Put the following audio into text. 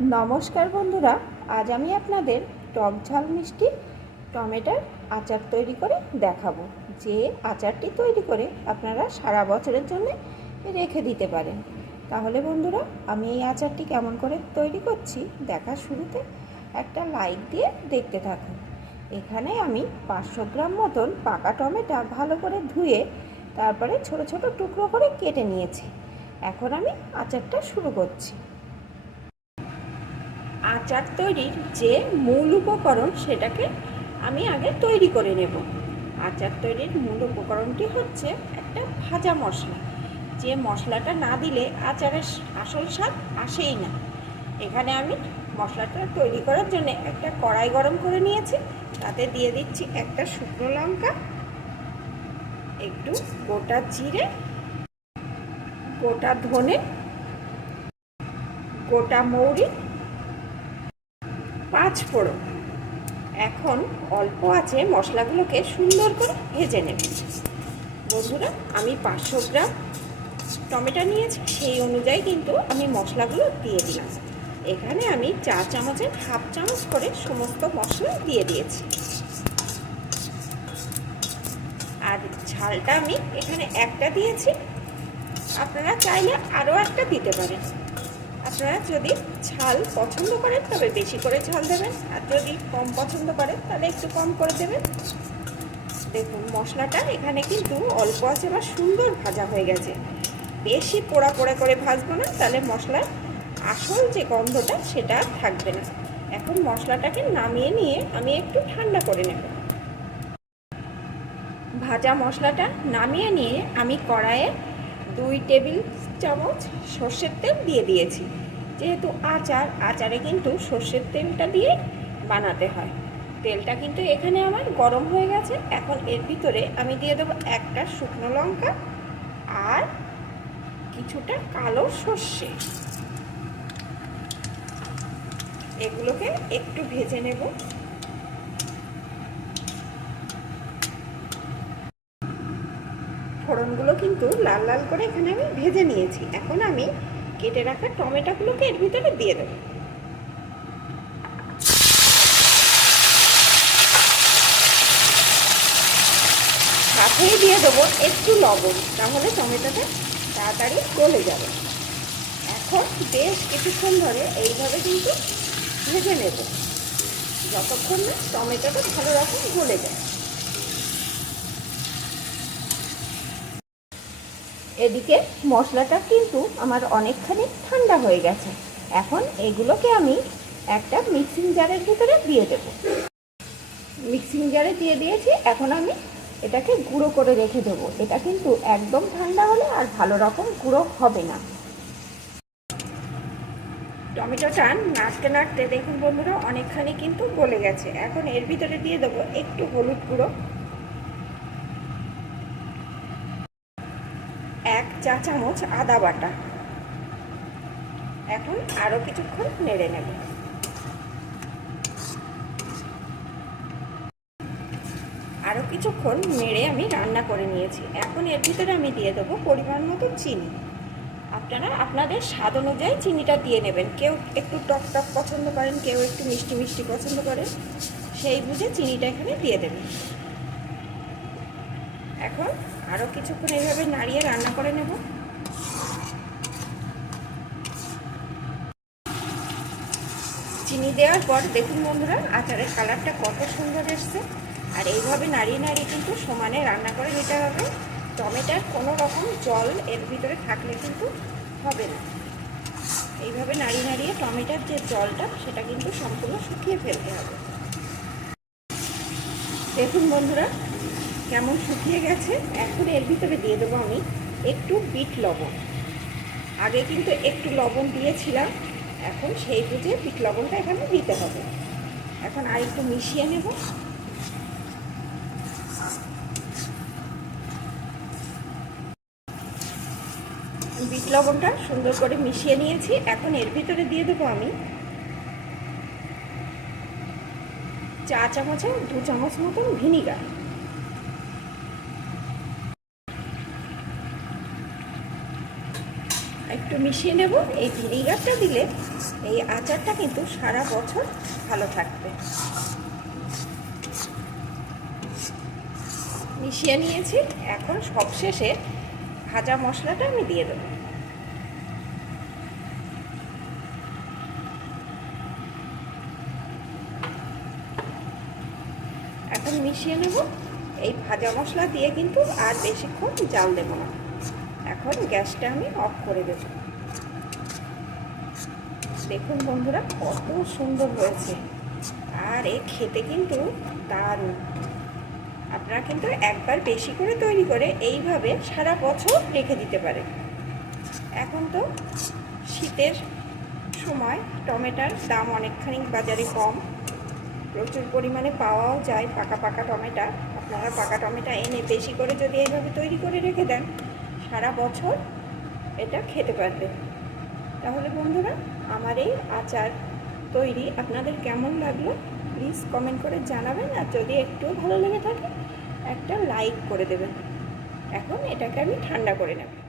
নমস্কার বন্ধুরা, আজ আমি আপনাদের টক ঝাল মিষ্টি টমেটোর আচার তৈরি করে দেখাবো। যে আচারটি তৈরি করে আপনারা সারা বছরের জন্য রেখে দিতে পারেন। তাহলে বন্ধুরা, আমি এই আচারটি কেমন করে তৈরি করছি দেখার শুরুতে একটা লাইক দিয়ে দেখতে থাকুন। এখানে আমি পাঁচশো গ্রাম মতন পাকা টমেটো ভালো করে ধুয়ে তারপরে ছোট ছোট টুকরো করে কেটে নিয়েছি। এখন আমি আচারটা শুরু করছি। আচার তৈরির যে মূল উপকরণ সেটাকে আমি আগে তৈরি করে নেব। আচার তৈরির মূল উপকরণটি হচ্ছে একটা ভাজা মশলা। যে মশলাটা না দিলে আচারের আসল স্বাদ আসেই না। এখানে আমি মশলাটা তৈরি করার জন্য একটা কড়াই গরম করে নিয়েছি। তাতে দিয়ে দিচ্ছি একটা শুকনো লঙ্কা, একটু গোটা জিরে, গোটা ধনে, গোটা মৌরি পাঁচ ফোড়ন। এখন অল্প আছে মশলাগুলোকে সুন্দর করে ভেজে নেব। বন্ধুরা, আমি পাঁচশো গ্রাম টমেটো নিয়েছি, সেই অনুযায়ী কিন্তু আমি মশলাগুলো দিয়ে দিলাম। এখানে আমি চা চামচের হাফ চামচ করে সমস্ত মশলা দিয়ে দিয়েছি। আর ঝালটা আমি এখানে একটা দিয়েছি। আপনারা চাইলে আরও একটা দিতে পারেন। আপনারা যদি ঝাল পছন্দ করেন, তবে বেশি করে ঝাল দেবেন। আর যদি কম পছন্দ করেন, তাহলে একটু কম করে দেবেন। দেখুন, মশলাটা এখানে কিন্তু অল্প আছে বা সুন্দর ভাজা হয়ে গেছে। বেশি পোড়া পোড়া করে ভাজবো না, তাহলে মশলার আসল যে গন্ধটা, সেটা থাকবে না। এখন মশলাটাকে নামিয়ে নিয়ে আমি একটু ঠান্ডা করে নেব। ভাজা মশলাটা নামিয়ে নিয়ে আমি কড়াইয়ে দুই টেবিল চামচ সর্ষের তেল দিয়ে দিয়েছি। যেহেতু আচার, আচারে কিন্তু সর্ষের তেলটা দিয়ে বানাতে হয়। তেলটা কিন্তু এখানে আমার গরম হয়ে গেছে। এখন এর ভিতরে আমি দিয়ে দেবো একটা শুকনো লঙ্কা আর কিছুটা কালো সর্ষে। এগুলোকে একটু ভেজে নেব। ফোড়নগুলো কিন্তু লাল লাল করে এখানে আমি ভেজে নিয়েছি। এখন আমি কেটে রাখা টমেটোগুলোকে এর ভিতরে দিয়ে দেবো। সাথেই দিয়ে দেবো একটু লবণ, তাহলে টমেটোটা তাড়াতাড়ি গলে যাবে। এখন বেশ কিছুক্ষণ ধরে এইভাবে কিন্তু ভেজে নেব। যতক্ষণ না টমেটোটা ভালো রকম গলে যায়। এদিকে মশলাটা কিন্তু আমার অনেকখানি ঠান্ডা হয়ে গেছে। এখন এগুলোকে আমি একটা মিক্সিং জারের ভিতরে দিয়ে দেব। মিক্সিং জারে দিয়ে দিয়েছি, এখন আমি এটাকে গুঁড়ো করে রেখে দেবো। এটা কিন্তু একদম ঠান্ডা হলে আর ভালো রকম গুঁড়ো হবে না। টমেটোটা নাড়তে নাড়তে দেখুন বন্ধুরা, অনেকখানি কিন্তু গলে গেছে। এখন এর ভিতরে দিয়ে দেবো একটু হলুদ গুঁড়ো। চা চামচ, আদা বাটা। এখন আরও কিছুক্ষণ নেড়ে নেব। আরও কিছুক্ষণ নেড়ে আমি রান্না করে নিয়েছি। এখন এর ভিতরে আমি দিয়ে দেবো পরিমাণ মতো চিনি। আপনারা আপনাদের স্বাদ অনুযায়ী চিনিটা দিয়ে নেবেন। কেউ একটু টক টক পছন্দ করেন, কেউ একটু মিষ্টি মিষ্টি পছন্দ করেন, সেই বুঝে চিনিটা এখানে দিয়ে দেবেন। এখন আরও কিছুক্ষণ এইভাবে নাড়িয়ে রান্না করে নেব। চিনি দেওয়ার পর দেখুন বন্ধুরা, আচারের কালারটা কত সুন্দর এসছে। আর এইভাবে নাড়িয়ে নাড়িয়ে কিন্তু সমানে রান্না করে নিতে হবে। টমেটার কোনো রকম জল এর ভিতরে থাকলে কিন্তু হবে না। এইভাবে নাড়িয়ে নাড়িয়ে টমেটার যে জলটা, সেটা কিন্তু সম্পূর্ণ শুকিয়ে ফেলতে হবে। দেখুন বন্ধুরা কেমন শুকিয়ে গেছে, এখন এর ভিতরে দিয়ে দেবো আমি একটু বিট লবণ। আগে কিন্তু একটু লবণ দিয়েছিলাম, এখন সেই বুঝে বিট লবণটা এখানে দিতে হবে। এখন আর একটু মিশিয়ে নেব। বিট লবণটা সুন্দর করে মিশিয়ে নিয়েছি, এখন এর ভিতরে দিয়ে দেবো আমি চা চামচে দু চামচ মতন ভিনিগার। একটু মিশিয়ে নেব। এই ভিনিগারটা দিলে এই আচারটা কিন্তু সারা বছর ভালো থাকবে। মিশিয়ে নিয়েছি। এখন সবশেষে ভাজা মশলাটা আমি দিয়ে দেবো। এখন মিশিয়ে নেব। এই ভাজা মশলা দিয়ে কিন্তু আর বেশিক্ষণ জাল দেবো না। এখন গ্যাসটা আমি অফ করে দেব। দেখুন বন্ধুরা, কত সুন্দর হয়েছে। আর এ খেতে কিন্তু দারুণ। আপনারা কিন্তু একবার বেশি করে তৈরি করে এইভাবে সারা বছর রেখে দিতে পারেন। এখন তো শীতের সময় টমেটোর দাম অনেকখানি বাজারে কম। প্রচুর পরিমাণে পাওয়াও যায় পাকা পাকা টমেটো। আপনারা পাকা টমেটো এনে বেশি করে যদি এইভাবে তৈরি করে রেখে দেন সারা বছর এটা খেতে পারবেন তাহলে বন্ধুরা, আমার এই আচার তৈরি আপনাদের কেমন লাগল প্লিজ কমেন্ট করে জানাবেন। আর যদি একটু ভালো লেগে থাকে, একটা লাইক করে দেবেন। এখন এটাকে আমি ঠান্ডা করে নেব।